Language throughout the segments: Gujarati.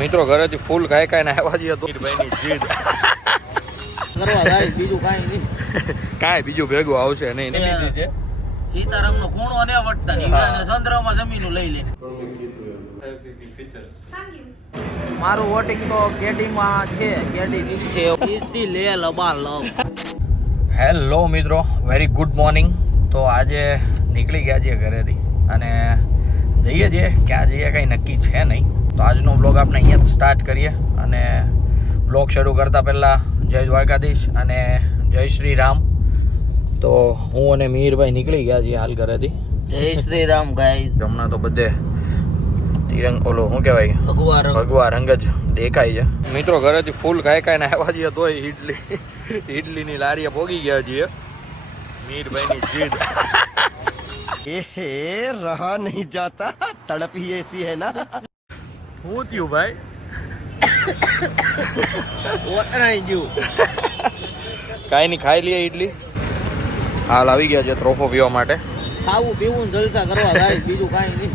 મિત્રો ઘરેથી ફૂલ ખાઈ ખાઈને આવ્યા છીએ તો ભાઈની જીદ કરવા જાય બીજું કાંઈ નહીં. કાંઈ બીજું ભેગું આવશે નહીં. લીધી છે સીતારામનો ખૂણો ને વટતા નહીં અને ચંદ્રમાં જમીનું લઈ લે. મારું વોટિંગ તો કેડીમાં છે. કેડી છે ઈસથી લે લબા લવ. હેલો મિત્રો, વેરી ગુડ મોર્નિંગ. તો આજે નીકળી ગયા છીએ ઘરેથી અને જઈએ છીએ ક્યાં જઈએ કંઈ નક્કી છે નહીં. તો આજનો બ્લોગ આપણે અહીંયા જ સ્ટાર્ટ કરીએ અને બ્લોગ શરૂ કરતાં પહેલાં જય દ્વારકાધીશ અને જય શ્રી રામ. તો હું અને મિહિરભાઈ નીકળી ગયા છીએ હાલ ઘરેથી. જય શ્રી રામ ગાઈઝ. હમણાં તો બધે તિરંગ ઓલો શું કહેવાય ભગવા રંગ જ દેખાય છે. મિત્રો ઘરેથી ફૂલ ખાઈ ખાઈને આવ્યા છીએ તોય ઇડલીની લારીએ પોગી ગયા છીએ. મીરભાઈની જીદ रहा नहीं जाता तड़प ही ऐसी है ना. શું થયું ભાઈ? કાંઈ નહીં, ખાઈ લઈએ ઇડલી. હાલ આવી ગયા છે ત્રોફો પીવા માટે. ખાવું પીવું જલસા કરવા જાય બીજું કાંઈ નહીં.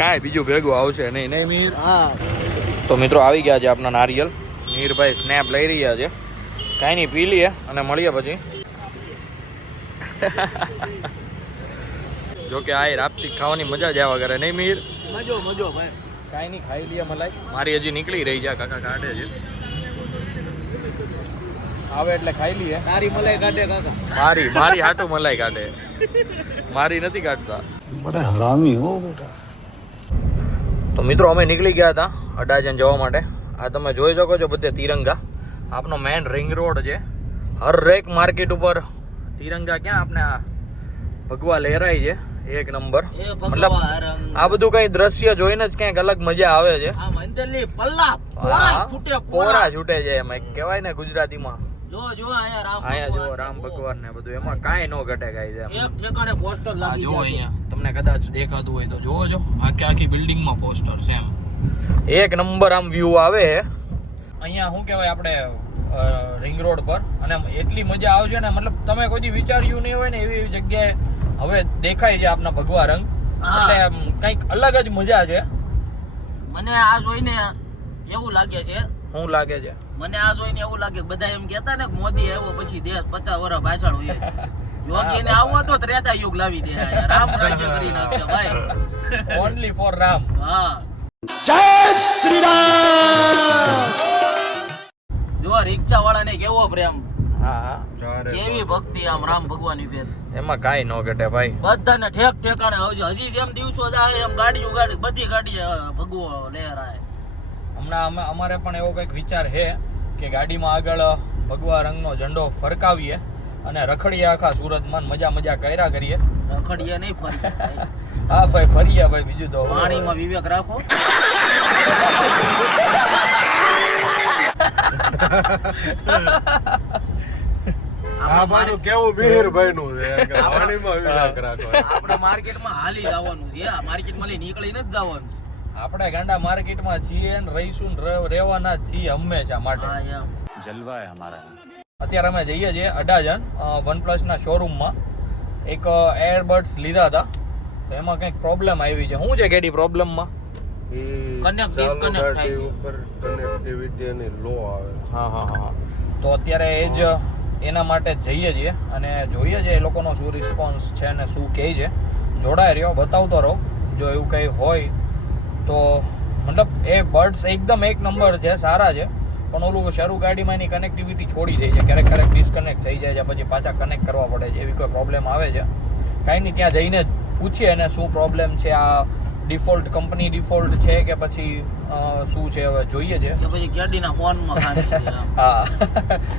કાંઈ બીજું ભેગું આવશે નહીં. નહીં મીર? હા. તો મિત્રો આવી ગયા છે આપણા નારિયેલ. મીરભાઈ સ્નેપ લઈ રહ્યા છે. કાંઈ નહીં, પી લઈએ અને મળીએ પછી. જો કે આ રાપસી ખાવાની મજા જ આવ્યા કરે. નહીં મીર? મજો ભાઈ. કાંઈ નહીં, ખાઈ લઈએ મલાઈ. મારી હજી નીકળી રહી છે, કાકા કાઢે છે. આવે એટલે ખાઈ લઈએ. તારી મલાઈ કાઢે કાકા. મારી હાટું મલાઈ કાઢે, મારી નથી કાઢતા. बड़ा हरामी हो बेटा. તો મિત્રો અમે નીકળી ગયા હતા અડાજણ જવા માટે. આ તમે જોઈ શકો છો બધે તિરંગા. આપનો મેન રિંગ રોડ છે. હરેક માર્કેટ ઉપર તિરંગા. ક્યાં આપણે આ ભગવા લહેરાય છે એક નંબર. મતલબ આ બધું કઈ દ્રશ્ય જોઈને જ ક્યાંક અલગ મજા આવે છે. પોરા છૂટે છે એમાં કહેવાય ને ગુજરાતીમાં. અહીંયા જુઓ રામ ભગવાન ને બધું, એમાં કાંઈ ન ઘટે કાંઈ છે. જો અહીંયા તમને કદાચ દેખાતું હોય તો જોવો છો, આખી બિલ્ડિંગમાં પોસ્ટર છે એમ. એક નંબર આમ વ્યૂ આવે અહીંયા. શું કહેવાય આપણે રિંગ રોડ પર. અને એટલી મજા આવશે ને, મતલબ તમે કોઈ વિચાર્યું નહીં હોય ને એવી જગ્યાએ હવે દેખાય છે આપના ભગવા રંગ. એટલે કંઈક અલગ જ મજા છે. મને આ જોઈને એવું લાગે છે. શું લાગે છે? મને આ જોઈને એવું લાગે બધા એમ કહેતા ને મોદી આવ્યો પછી દેશ 50 વર્ષ પાછળ હોય. યોગી ને આવવા તો ત્રેતા યુગ લાવી દે. રામ રાજ્ય કરી નાખશે ભાઈ. Only for Ram. હા, जय श्री राम. જો રિક્ષા વાળાને કેવો પ્રેમ, હા, કેવી ભક્તિ આમ રામ ભગવાન ની. એમાં કાંઈ ન ઘટે ભાઈ. બધાને ઠેક ઠેકાણે આવજો. હજી જેમ દિવસો જાય એમ ગાડી બધી ગાડી ભગવો લહેરાય. હમણાં અમારે પણ એવો કંઈક વિચાર છે કે ગાડીમાં આગળ ભગવા રંગનો ઝંડો ફરકાવીએ અને રખડીએ આખા સુરતમાં. મજા કર્યા કરીએ. રખડીએ નહીં, ફરી. હા ભાઈ, ફરીએ ભાઈ. બીજું તો પાણીમાં વિવેક રાખો. આ બાજુ કેવું મિહિરભાઈ નું છે કે પાણીમાં વિવેક રાખો. આપણે માર્કેટમાં હાલી જવાનું છે. માર્કેટમાં લઈ નીકળીને જ જવાનું. આપણે ગાંડા માર્કેટમાં છીએ ને રહીશું ને રહેવાના જ છીએ હંમેશા માટે. जलवा है हमारा. અત્યારે અમે જઈએ છીએ અડાજણ OnePlus ના શોરૂમમાં. એક એરબડ્સ લીધા હતા તો એમાં કંઈક પ્રોબ્લેમ આવી છે. શું છે કેડી પ્રોબ્લેમમાં? કનેક્ટિવિટી ની લો આવે. હા. તો અત્યારે એ જ એના માટે જઈએ છીએ અને જોઈએ છીએ એ લોકોનો શું રિસ્પોન્સ છે ને શું કહે છે. જોડાઈ રહ્યો, બતાવતો રહો જો એવું કંઈ હોય તો. મતલબ એ બર્ડ્સ એકદમ એક નંબર છે, સારા છે. પણ ઓલું શરૂ ગાડીમાં એની કનેક્ટિવિટી છોડી દે છે. ક્યારેક ડિસ્કનેક્ટ થઈ જાય છે, પછી પાછા કનેક્ટ કરવા પડે છે. એવી કોઈ પ્રોબ્લેમ આવે છે. કાંઈ નહીં, ત્યાં જઈને પૂછીએ એને શું પ્રોબ્લેમ છે. આ ડિફોલ્ટ કંપની ડિફોલ્ટ છે કે પછી શું છે, હવે જોઈએ છે. કે પછી કેડીના ફોનમાં હા,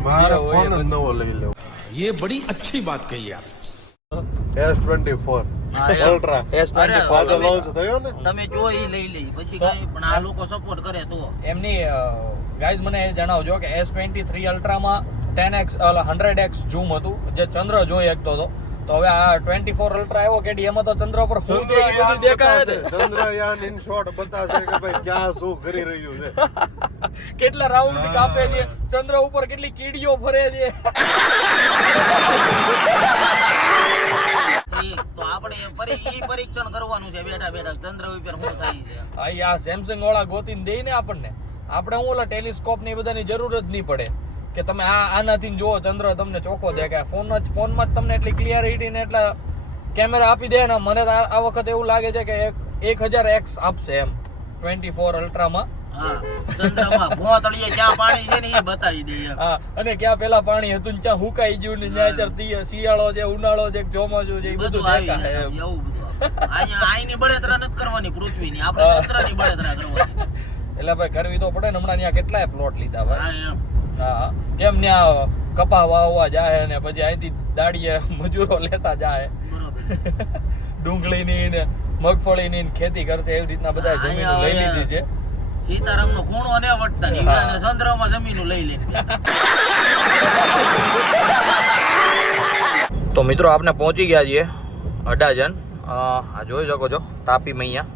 મારો ફોન જ નવો લઈ લેવો. ये बड़ी अच्छी बात कही आप. S24 અલ્ટ્રા આજે લોન્ચ થયો ને. તમે જો એ લઈ લઈ પછી કઈ પણ આ લોકો સપોર્ટ કરે તો. એમની ગાઈઝ મને એ જણાવજો કે S23 અલ્ટ્રામાં 10x 100x ઝૂમ હતું જે ચંદ્ર જોઈ શકતો હતો. તો હવે આ 24 અલ્ટ્રા આવ્યો કેડી, એમાં તો ચંદ્ર પર દેખાય છે. ચંદ્રયાન ઇન શોર્ટ બતાવશે કે ભાઈ ક્યાં શું કરી રહ્યું છે. કેટલા રાઉન્ડ કાપે છે, ચંદ્ર ઉપર કેટલી કીડીઓ ફરે છે. આપણે ઈ પરીક્ષણ કરવાનું છે બેઠા બેઠા ચંદ્ર ઉપર શું થાય છે. આ સેમસંગ વાળા ગોતીને દે ને આપણને, આપણે હું ઓલા ટેલિસ્કોપ ની બધાની જરૂર જ નહીં પડે કે તમે આનાથી જુઓ ચંદ્ર તમને ચોખ્ખો દેખાય. ફોનમાં જ તમને એટલી ક્લિયરિટી ને એટલા કેમેરા આપી દે ને. મને તો આ વખતે એવું લાગે છે કે 1000x આપશે એમ 24 અલ્ટ્રામાં. હા, ચંદ્રમાં ભોંતળીએ ક્યાં પાણી છે ને એ બતાવી દે એમ. હા, અને ક્યાં પેલા પાણી હતું ને ક્યાં હુકાઈ ગયું ને ત્યાં અત્યારે શિયાળો છે, ઉનાળો છે, ચોમાસું છે, એ બધું બધું આવી દેખાય જાય એમ. એવું બધું. અહીંયા આઈની બળતરા નથી કરવાની પૃથ્વીની, આપણે ચંદ્રની બળતરા કરવાની. એટલે ભાઈ કરવી તો પડે ને. હમણાં ત્યાં કેટલાય પ્લોટ લીધા ભાઈ. હા એમ. હા, કેમ ત્યાં કપા વાવવા જાય ને પછી અહીંથી દાડીએ મજૂરો લેતા જાય. બરોબર. ડુંગળીની ને મગફળીની ને ખેતી કરશે એવી રીતના બધા જમીનો લઈ લીધી છે. સીતારામનો ખૂણો ને વટતા નહીં, અને ચંદ્રમાં જમીનો લઈ લે. તો મિત્રો આપણે પહોંચી ગયા છીએ અડાજણ. આ જોઈ શકો છો તાપી મૈયા.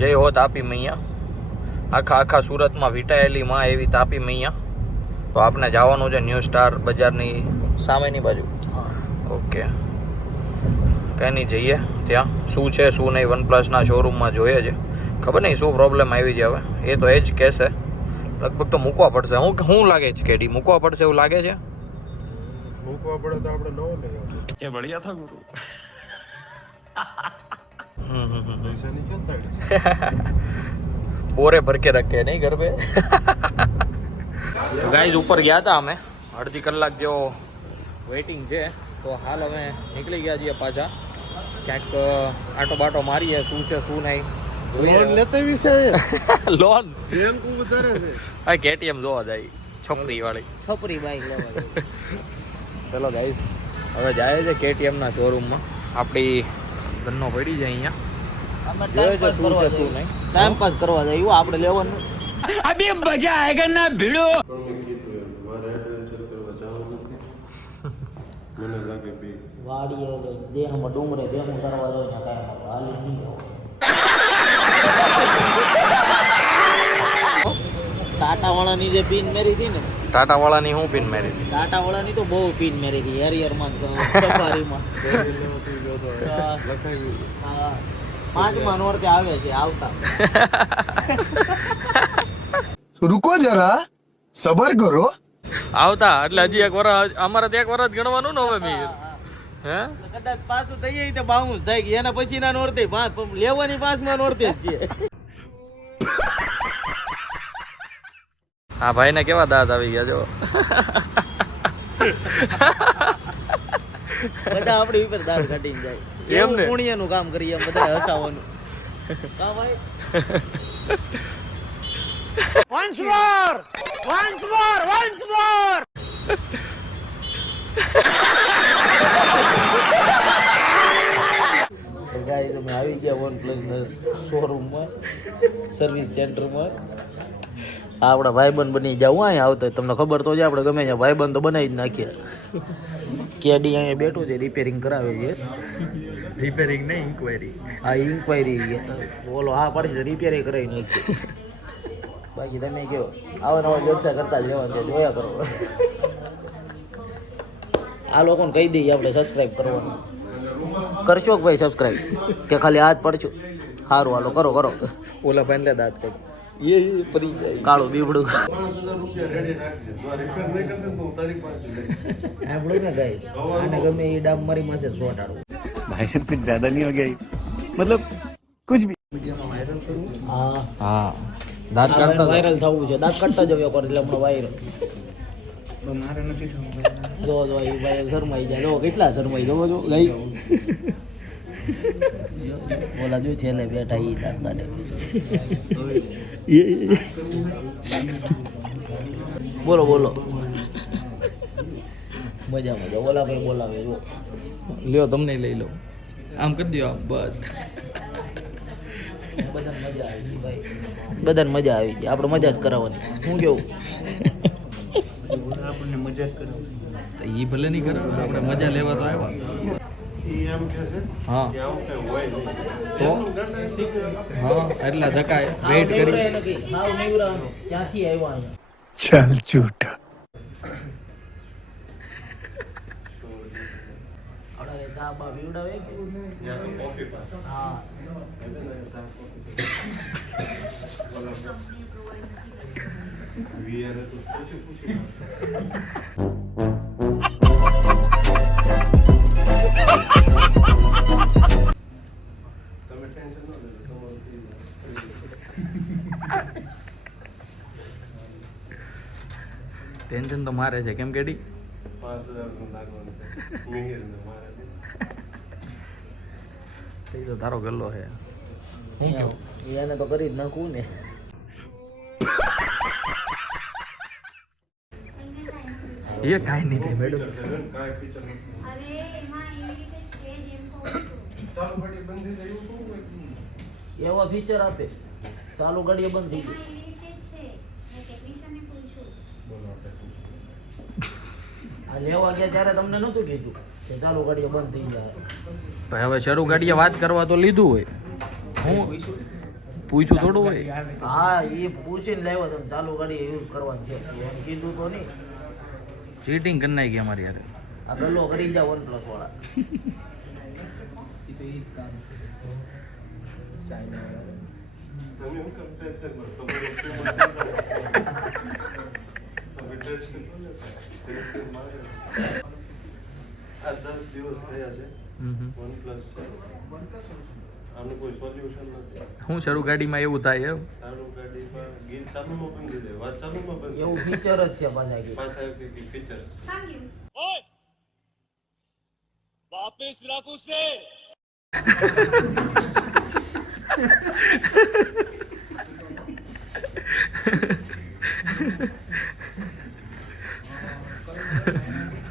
જય હો તાપી મૈયા. આખા સુરતમાં વીંટાયેલી માં એવી તાપી મૈયા. તો આપણે જવાનું છે ન્યૂ સ્ટાર બજારની સામેની બાજુ. ઓકે, કંઈ નહીં, જઈએ ત્યાં શું છે શું નહીં. વનપ્લસના શોરૂમમાં જોઈએ છે, ખબર નહીં શું પ્રોબ્લેમ આવી છે હવે. એ તો એ જ કહેશે. લગભગ તો મૂકવા પડશે. શું લાગે છે કેડી, મૂકવા પડશે એવું લાગે છે? મૂકવા પડે તો આપણે નવો લઈ આવશું. क्या बढ़िया था गुरु। પૈસાની ક્યાં થાય? બોરે ભર કે રખે નહીં ઘર પે. ગાઈઝ ઉપર ગયા હતા અમે, અડધી કલાક જેવો વેઇટિંગ છે. તો હાલ અમે નીકળી ગયા છીએ પાછા. ક્યાંક આટો બાટો મારીએ શું છે શું નહીં. લોન લેતા વિશે લોન બેંક વધારે છે. આ કેટીએમ જોવા જાય છોકરી વાળી. છોપરી બાઈક લેવા. ચલો ગાઈઝ હવે જાય છે કેટીએમ ના શોરૂમમાં. આપણી ગન્નો પડી જાય અહીંયા. જોઈએ છે શું છે શું નહીં. ટાઈમ પાસ કરવા જાય એવું આપણે લેવાનું. પણ મેં કીધું એમ, મારે એડવેન્ચર કરવા જવાનું નથી. મને લાગે બી વાડીએ દેહમાં ડુંગરે ભેગું કરવા જાય ને કાંઈ હાલી નહીં જવું. ટાટા વાળાની જે પિન મેરી હતી ને, ટાટા વાળાની હું પિન મારી હતી. ટાટા વાળાની તો બહુ પિન મેરી હતી એરિયરમાં સફારીમાં. લખાયું. હા, 5મા નોરતે આવે છે આવતા. रुको जरा सबर करो। આવતા એટલે હજી એક વર્ષ અમારે તો એક વર્ષ ગણવાનું ને હવે મીર. હે કદાચ પાછું થઈ જાય તો બાઉન્સ થઈ ગઈ. એના પછીના નોરતે લેવાની 5મા નોરતે જ છે. આ ભાઈને કેવા દાંત આવી ગયા જો. બધા આપણી ઉપર દાંત કાઢીને જાય. એમ ને? પુણ્યનું કામ કરીએ એમ બધા હસાવાનું. કા ભાઈ? ગાઈસ અમે આવી ગયા OnePlus શોરૂમમાં, સર્વિસ સેન્ટરમાં. આપણા ભાઈબંધ બની જાવ અહીંયા આવતો તમને ખબર તો છે. આપણે ગમે ત્યાં ભાઈબંધ તો બનાવી જ નાખીએ. કેડી અહીંયા બેઠું છે, રિપેરિંગ કરાવે છે. રિપેરિંગ નહીં, ઇન્ક્વાયરી. આ ઇન્ક્વાયરી બોલો આ પડી છે, રિપેરિંગ કરાવી નાખીએ. બાકી તમે કહો આવા નવા ચર્ચા કરતા જ રહેવાનું છે, જોયા કરો. આ લોકોને કહી દઈએ આપણે સબસ્ક્રાઈબ કરવાનું. કરશો કે ભાઈ સબસ્ક્રાઈબ કે ખાલી હાથ પડશો? સારું હાલો કરો કરો. ઓલા ભાઈને દાંત કાઢી એ પડી જાય. કાળું બીબડું 5,000 રૂપિયા રેડી રાખજે. જો રિપેર નહીં કરતે તો હું તારી પાસે લઈ. આપણું ને ગાય આને ગમે એ ડામ મારી માથે સોટાડું. भाई साहब कुछ ज्यादा नहीं हो गया ये? मतलब कुछ भी। હા હા દાંત કાઢતા વાયરલ થવું છે. દાંત કાઢતા જ હવે એટલે હમણાં વાયરલ. જો જો એ ભાઈ શરમાઈ જાય. જો કેટલા શરમાઈ જો જો ગઈ. બોલા જો છેલ્લે બેઠા ઈ દાંત કાઢે. બોલો બોલો. મજામાં જો ઓલા ભાઈ બોલાવે જો. લ્યો તમને લઈ લો. આમ કરી દો બસ. બધાને મજા આવી ગઈ ભાઈ. બધાને મજા આવી ગઈ. આપણે મજા જ કરાવવાની. શું કેવું? આપણને મજા જ કરાવવાની. એ ભલે નહીં કરે, આપણે મજા લેવા તો આવ્યા. ઈ એમ કહે છે હા કે આવું કઈ હોય નહીં. તો હા એટલા ધકાય વેઇટ કરી. હાવ નીવરાનો ક્યાંથી આવ્યા અહીંયા? चल झूठा। આપણે ચા ચા બા પીવડાવે કે યા તો કોફી પાસ હા વીઆર તો પૂછી તમે ટેન્શન ન લેજો તમારું થઈ જાય. ટેન્શન તો મારે છે કેમ કેડી 5000 નું લાગવાનું છે મિહિર ને મારે એ તો તારો ગલ્લો છે એને તો કરી જ નાખું ને એ કાંઈ નહીં થાય મેડમ કાંઈ ફીચર નથી. અરે એમાં એવી રીતે છે જેમ કહું છું. ચાલુ ઘડી બંધ થઈ જાય એવું શું હોય? એવા ફીચર આપે ચાલુ ઘડીએ બંધ થઈ એમાં જાય એવી રીતે જ છે મેં ટેકનિશિયનને પૂછ્યું બોલો આપણે. આ લેવા ગયા ત્યારે તમને નહોતું કીધું કે ચાલુ ઘડીએ બંધ થઈ જાય ભાઈ હવે શરૂ ગાડીએ વાત કરવા તો લીધું હોય હું પૂછ્યું થોડું હોય હા એ પૂછીને લાવ્યો તમે ચાલુ ઘડીએ યુઝ કરવાની છે એમ કીધું તો નહીં ચીટિંગ કરી નાખી અમારી યાર આ ગલ્લો કરી જાય OnePlus વાળા તમે શું કામ ટેન્શન કરો? તમારું શું મતલબ? તમે ટેન્શન ન લેતા. ટેન્શન મારે. આ 10 દિવસ થયા છે OnePlus છે. આનું કોઈ સોલ્યુશન નથી. હું શરૂ ગાડીમાં એવું થાય એમ સારું ગાડીમાં ગીત ચાલુમાં બંધ થઈ જાય, વાત ચાલુમાં બંધ થઈ એવું જાય. ફીચર જ છે પાછા કે પાછા એક ફીચર ભાગ્યું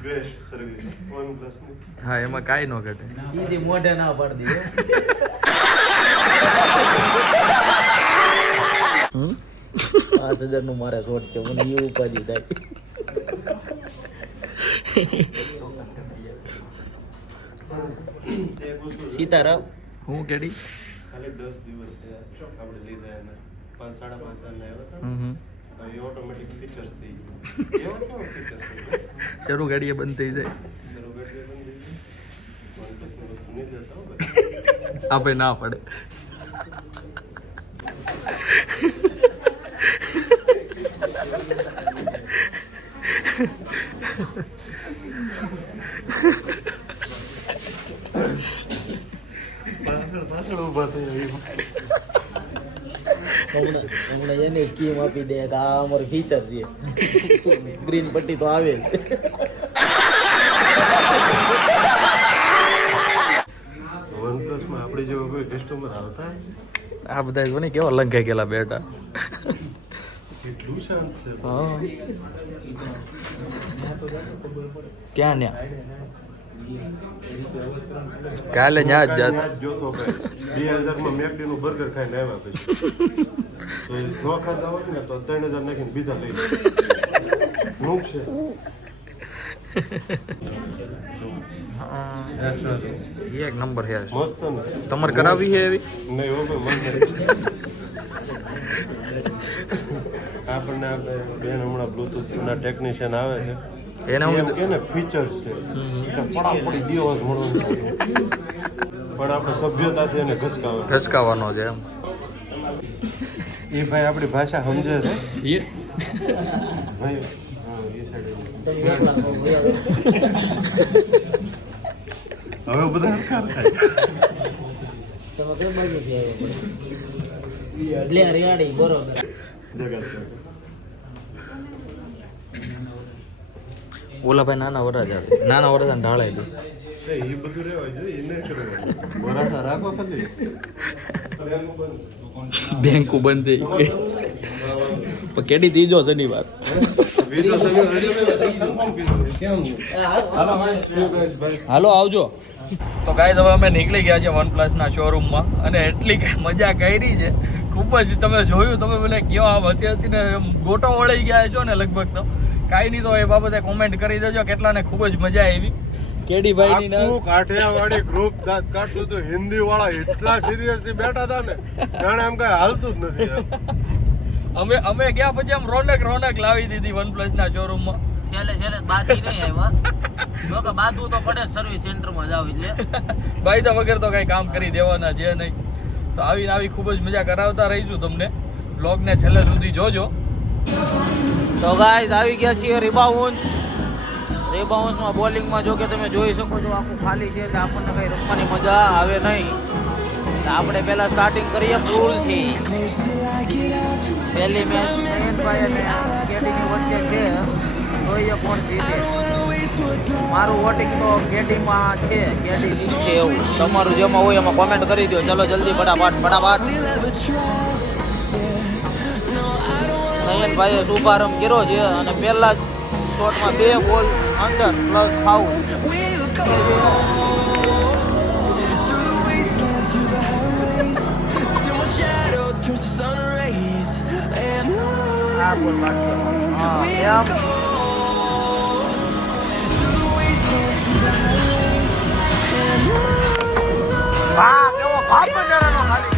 બેસ્ટ સર્વિસ OnePlus ની. હા એમાં કાંઈ ન ઘટે ઈથી મોઢે ના પાડી દે 5000 નું મારે શોર્ટ છે મને એ ઉપાધિ થાય એક વસ્તુ છે, સીતારામ હું કેડી ખાલી 10 દિવસ થયા આપણે લીધા એને 5-5.5 આવ્યા હતા. એ ઓટોમેટિક ફીચર્સ થઈ ગયું. એવા કેવા ફીચર્સ થઈ ગયા? શરૂ ગાડીએ બંધ થઈ જાય શરૂ ગાડી બંધ થઈ ગઈ. OnePlus ની વસ્તુ નહીં લેતા હો ભાઈ. આપે ના પડે પાછળ ઊભા થઈ હમણાં એને સ્કીમ આપી દે કે આ અમારું ફીચર છે ગ્રીન પટ્ટી તો આવે જ OnePlus માં આપણે જેવો કોઈ કસ્ટમર આવતા આ બધા જો ને કેવા લંકાઈ ગયેલા બેટા કેટલું શાંત છે. ક્યાં ન્યા કાલે ન્યા જ જાત ત્યાં જ જોતો ભાઈ 2000 માં મેકડી નું બર્ગર ખાઈને આવ્યા પછી તો એ ન ખાતા હોય ને તો 3000 નાખીને બીજા લઈ લે. નુક છે એક નંબર છે મસ્ત ને તમારે કરાવી છે એવી નહીં હો ભાઈ મસ્ત. આપણને આપણે બેન હમણાં બ્લુટૂથ ના ટેકનિશિયન આવે છે એને એમ હું કે ને ફીચર્સ છે એટલે પડાપડી દિવસ મળવાનું પણ આપણે સભ્યતાથી એને ઘસકાવે. ઘસકાવાનો છે એમ એ ભાઈ આપણી ભાષા સમજે છે એ ભાઈ હા, એ સાઈડે. હવે બધા હરખા થાય. તમે કઈ બાજુથી આવ્યો લે રેડી બરોબર જગત છે. ઓલા ભાઈ નાના વરરાજ આવે નાના વરરાજાને ઢાળાઈ દે એ બધું રહેવા જોઈએ એને કરવાનું વરાઠા રાખો ખાલી બેંકો બંધ થઈ ગઈ પણ કેડી ત્રીજો શનિવાર બીજો સમય કેમ હાલો આવજો તો ગાઈઝ હવે અમે નીકળી ગયા છે OnePlus શોરૂમમાં અને એટલી મજા કરી છે ખૂબ જ તમે જોયું તમે બોલે કયો આમ હસી હસીને ગોટો વળી ગયા છો ને લગભગ તો કાંઈ નહીં તો એ બાબતે કોમેન્ટ કરી દેજો કેટલાને ખૂબ જ મજા આવી કેડીભાઈની ના આખું કાઠિયાવાડી ગ્રુપ દાંત કાઢતું હતું હિન્દી વાળા એટલા સિરિયસલી બેઠા હતા ને જાણે આમ કઈ હાલતું જ નથી એમ. અમે ગયા પછી આમ રોનક લાવી દીધી OnePlus શોરૂમમાં છેલ્લે બાજી નહીં આવ્યા જો કે બાજુ તો પડે સર્વિસ સેન્ટરમાં જાવ એટલે ભાઈ તો વગર તો કઈ કામ કરી દેવાના છે નહીં. તો આવીને આવી ખૂબ જ મજા કરાવતા રહીશું તમને. બ્લોગને છેલ્લે સુધી જોજો. તો ગાઈઝ આવી ગયા છીએ રિબાઉન્સમાં બોલિંગમાં જો કે તમે જોઈ શકો છો આખું ખાલી છે એટલે આપણને કઈ રમવાની મજા આવે નહીં. તો આપણે પહેલા સ્ટાર્ટિંગ કરીએ પૂલથી. પહેલી મેચ નયનભાઈ અને કેડીની વચ્ચે છે. જોઈએ કોણ જીતે. મારું વોટિંગ તો કેડીમાં છે. કેડી છે એવું તમારું જેમાં હોય એમાં કોમેન્ટ કરી દો. ચલો જલ્દી ફટાફટ. નયનભાઈએ શુભારંભ કર્યો છે અને પહેલા જ શોટમાં 2 બોલ અંદર પ્લસ ફાઉલ. આ બોલ કાઢ્યો. હા એમ વાહ કેવો કાપડેરાનો ખાલી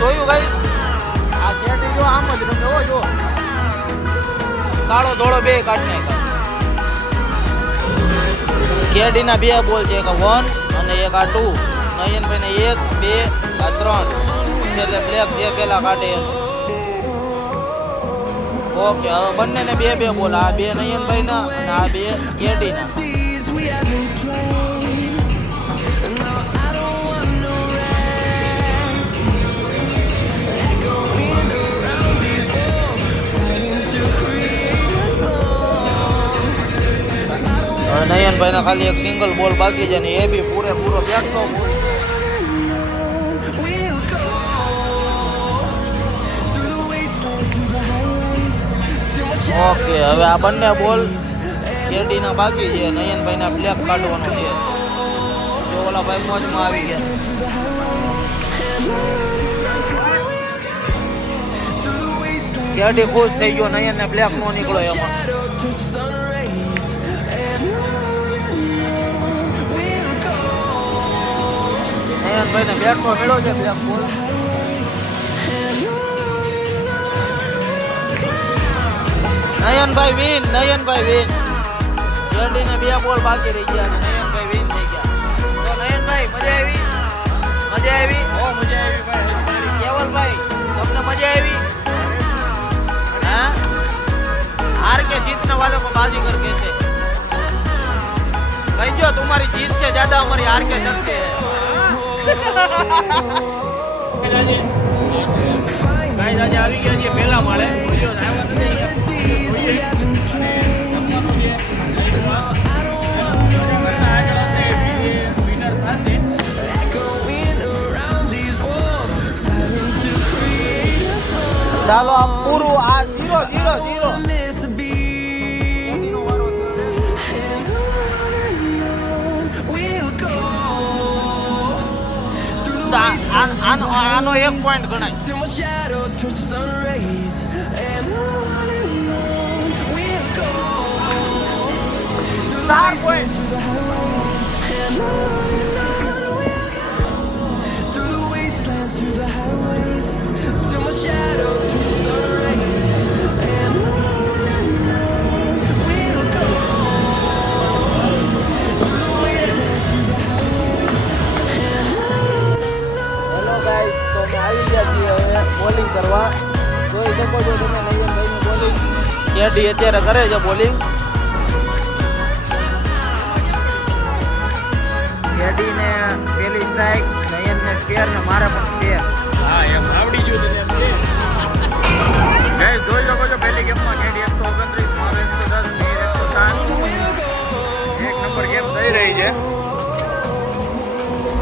જોયું ભાઈ આ કેડી જો આમ જ રમે હો. જો કાળો ધોળો બે કાઢી નાખ્યા. કેડીના 2 બોલ છે, એક 1 અને એક આ 2. નયનભાઈને 1 2 આ 3 છેલ્લે બ્લેક જે પેલા કાઢે એનું. ઓકે હવે બંનેને 2 બોલ. આ 2 નયનભાઈના અને આ 2 કેડીના. નયનભાઈને ખાલી એક સિંગલ બોલ બાકી છે ને એ બી પૂરેપૂરો બેઠો. ઓકે હવે આ બંને બોલ કેડીના બાકી છે. નયનભાઈના બ્લેક કાઢવાનો છે. જો ઓલા ભાઈ મોજમાં આવી ગયા. કેડી ખુશ થઈ ગયો. નયનને બ્લેક નો નીકળો એમાં. નયનભાઈને બેટનો મેળો છે બ્લેક બોલ. નયનભાઈ વિન. કેડીને 2 બોલ બાકી રહી ગયા અને નયનભાઈ વિન થઈ ગયા. તો નયનભાઈ મજા આવી? ઓ મજા આવી ભાઈ. કેવલભાઈ તમને મજા આવી? हाँ हार के जीतने वालों को बाजीगर कहते हैं. कहीं जो तुम्हारी जीत से ज्यादा हमारी हार के चलते हैं. આજે આવી ગયા છીએ પહેલા માળે. ચાલો આ પૂરું આ 0-0 આનો 1 પોઈન્ટ ગણાય. 4 પોઈન્ટ. બોલિંગ કરવા જોઈ શકો છો તમે. નયનભાઈની બોલિંગ કેડી અત્યારે કરે છે બોલિંગ. કેડીને પેલી સ્ટ્રાઇક, નયનને સ્પેર ને મારે પણ સ્પેર. હા એમ આવડી ગયું છે. ગાઈસ જોઈ શકો છો પહેલી ગેમમાં કેડી 129 મારે 110 107 એક નંબર ગેમ થઈ રહી છે.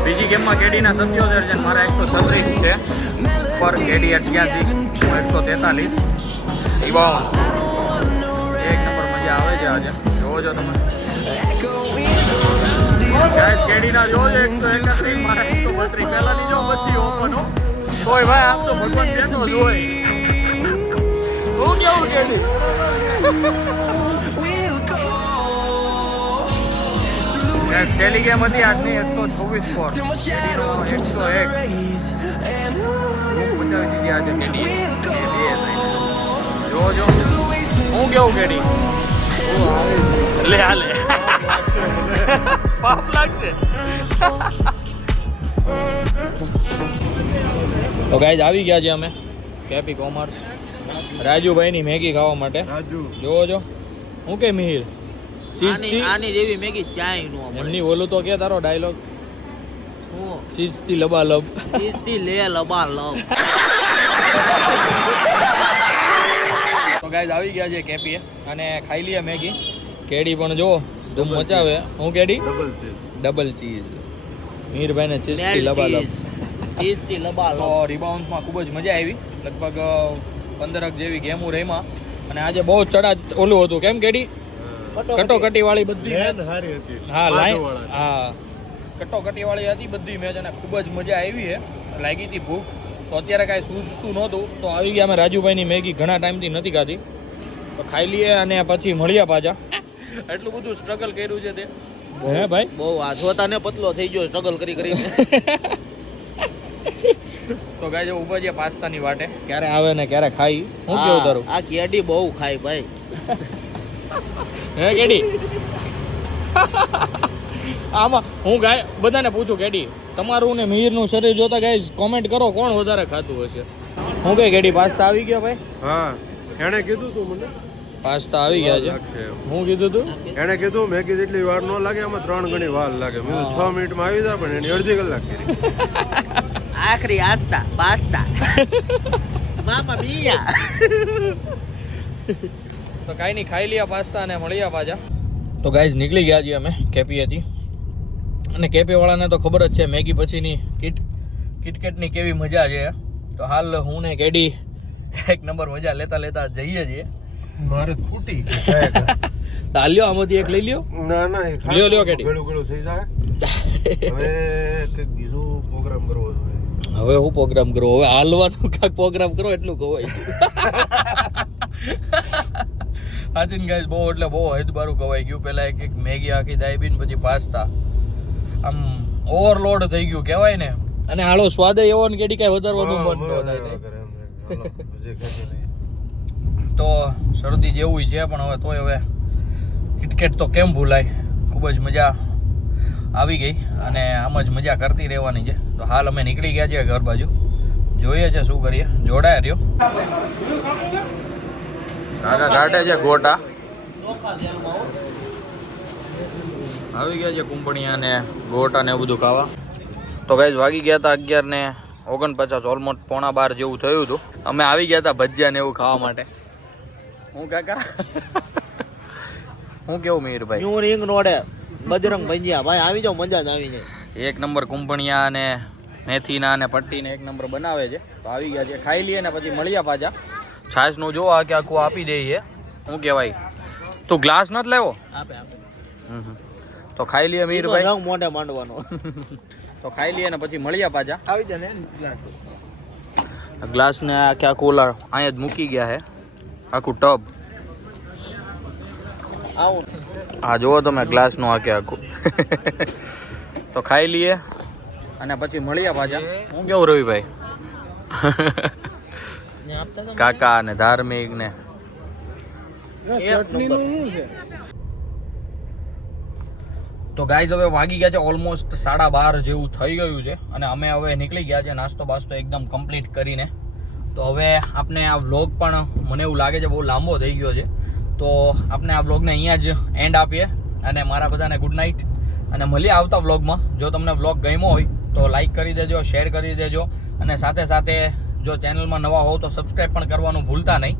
બીજી ગેમમાં કેડીના 77 છે, મારા 136 છે. પર કેડી 88, 143. રિબાઉન્ડ એક નંબર મજા આવે છે આજે. જોવો છો તમે ગાઈસ કેડીના જો 131 મારા 132. પહેલા લીધો બધી ઓપન હો. તોય ભાઈ આમ તો ભગવાન બેઠો જ હોય. હું કેવું કેડી પહેલી ગેમ હતી આજની 124 સ્કોર. 101. પહોંચાવી દીધી આજે કેડી જો જો હું કેવું કેડી લે હાલે પાપ લાગશે તો ગાઈઝ આવી ગયા છે અમે કેપી કોમર્સ રાજુભાઈની મેગી ખાવા માટે જોવો જો હું કે મિહિર આની જેવી મેગી ક્યાંય નો મળે. એમની ઓલું તો કે તારો ડાયલોગ હું ચીઝથી લબાલબ ચીઝથી લે લબા લવ. તો ગાઈઝ આવી ગયા છે કેપીએ અને ખાઈ લઈએ મેગી કેડી પણ જો ધૂમ મચાવે હું કેડી ડબલ ચીઝ મીરભાઈને ચીઝથી લબાલબ ચીઝથી લબા તો લવ. રિબાઉન્ડમાં ખૂબ જ મજા આવી લગભગ 15 જેવી ગેમો રહીમાં અને આજે બહુ ચડા ઓલું હતું કેમ કેડી કટોકટી વાળી બધી સારી હતી હા લાઈન હા કટોકટી વાળી હતી બધી મેચ અને ખૂબ જ મજા આવી છે લાગી હતી ભૂખ તો અત્યારે કાંઈ સૂઝતું નહોતું તો આવી ગયા અમે રાજુભાઈની મેગી ઘણા ટાઈમથી નથી ખાધી તો ખાઈ લઈએ અને પછી મળ્યા પાછા એટલું બધું સ્ટ્રગલ કર્યું છે તે હે ભાઈ બહુ આ જોતાને પતલો થઈ ગયો સ્ટ્રગલ કરી કરીને. તો ગાય ઉભા છે પાસ્તાની વાટે ક્યારે આવે ને ક્યારે ખાઈ હું કેવું તારું આ કેડી બહુ ખાય ભાઈ. હે કેડી આમાં હું ગાય બધાને પૂછું કેડી તમારું ને મિહિરનું શરીર જોતા ગાઈઝ કોમેન્ટ કરો કોણ વધારે ખાતું હશે હું કઈ કેડી પાસ્તા આવી ગયા ભાઈ હા એણે કીધું તું મને પાસ્તા આવી ગયા છે લાગશે એમ. હું કીધું તું એણે કીધું મેગી જેટલી વાર ન લાગે આમાં 3 ગણી વાર લાગે મેં 6 મિનિટમાં આવી જાય પણ એની અડધી કલાક કરી આખરી આસ્તા પાસ્તા મામા મિયા. તો કાંઈ નહીં ખાઈ લીયા પાસ્તા અને મળ્યા પાછા તો ગાઈઝ નીકળી ગયા છીએ અમે કેપી હતી અને કેપી વાળાને તો ખબર જ છે મેગી પછીની કિટકેટની કેવી મજા છે તો હાલ હું ને કેડી એક નંબર મજા લેતા લેતા જઈએ છીએ મારે ખૂટી તો હાલ્યો આમાંથી એક લઈ લ્યો ના ના લ્યો કેડી ગળું ગળું થઈ જાય હવે કંઈક બીજો પ્રોગ્રામ કરવો જોઈએ હવે હું પ્રોગ્રામ કરો હવે હાલવાનું કાંઈક પ્રોગ્રામ કરો એટલું કવાય હાચીન ગાઈસ બહુ એટલે બહુ હદબારું કવાઈ ગયું પહેલા એક મેગી આખી દાબી ને પછી પાસ્તા આમ ઓવરલોડ થઈ ગયું કહેવાય ને અને હાલો સ્વાદ એવો ને કેડી કાંઈ વધારવાનું મન ન થાય તો શરદી જેવું છે પણ હવે તોય હવે કિટકેટ તો કેમ ભૂલાય ખૂબ જ મજા આવી ગઈ અને આમ જ મજા કરતી રહેવાની છે તો હાલ અમે નીકળી ગયા છીએ ઘર બાજુ જોઈએ છે શું કરીએ જોડાય રહ્યો કાકા કાઢે છે ગોટા આવી ગયા છે કુંપણિયા ને ગોટા ને એવું બધું ખાવા તો ગાઈઝ વાગી ગયા હતા 11:49 ઓલમોસ્ટ 11:15 જેવું થયું હતું અમે આવી ગયા હતા ભજીયા ને એવું ખાવા માટે હું કાકા હું કેવું મિહિરભાઈ ન્યુ રિંગ રોડે બજરંગ ભંજિયા ભાઈ આવી જાવ મજા જ આવી જાય. એક નંબર કુંપણિયા અને મેથીના અને પટ્ટીને એક નંબર બનાવે છે તો આવી ગયા છે ખાઈ લઈએ ને પછી મળ્યા પાછા છાશનું જો આ કે આખું આપી દઈએ શું કહેવાય તું ગ્લાસ નથી લેવો આપે આપે તો ખાઈ લઈએ મીરભાઈ રંગ મોઢે માંડવાનો. તો ખાઈ લઈએ ને પછી મળ્યા પાછા આવી જાય ને ગ્લાસને આખે આખું ઓલા અહીંયા જ મૂકી ગયા છે આખું ટબ આવું હા જુઓ તમે ગ્લાસનું આખે આખું તો ખાઈ લઈએ અને પછી મળ્યા પાછા હું કેવું રવિભાઈ ને આપતા હતા કાકા ને ધાર્મિક ને એક નંબર. તો ગાઈઝ હવે વાગી ગયા છે ઓલમોસ્ટ 12:30 જેવું થઈ ગયું છે અને અમે હવે નીકળી ગયા છે નાસ્તો બાસ્તો એકદમ કમ્પ્લીટ કરીને તો હવે આપણે આ વ્લોગ પણ મને એવું લાગે છે બહુ લાંબો થઈ ગયો છે તો આપણે આ વ્લોગને અહીંયા જ એન્ડ આપીએ અને મારા બધાને ગુડ નાઇટ અને મળીએ આવતા વ્લોગમાં જો તમને વ્લોગ ગમ્યો હોય તો લાઈક કરી દેજો શેર કરી દેજો અને સાથે સાથે જો ચેનલમાં નવા હોવ તો સબસ્ક્રાઈબ પણ કરવાનું ભૂલતા નહીં.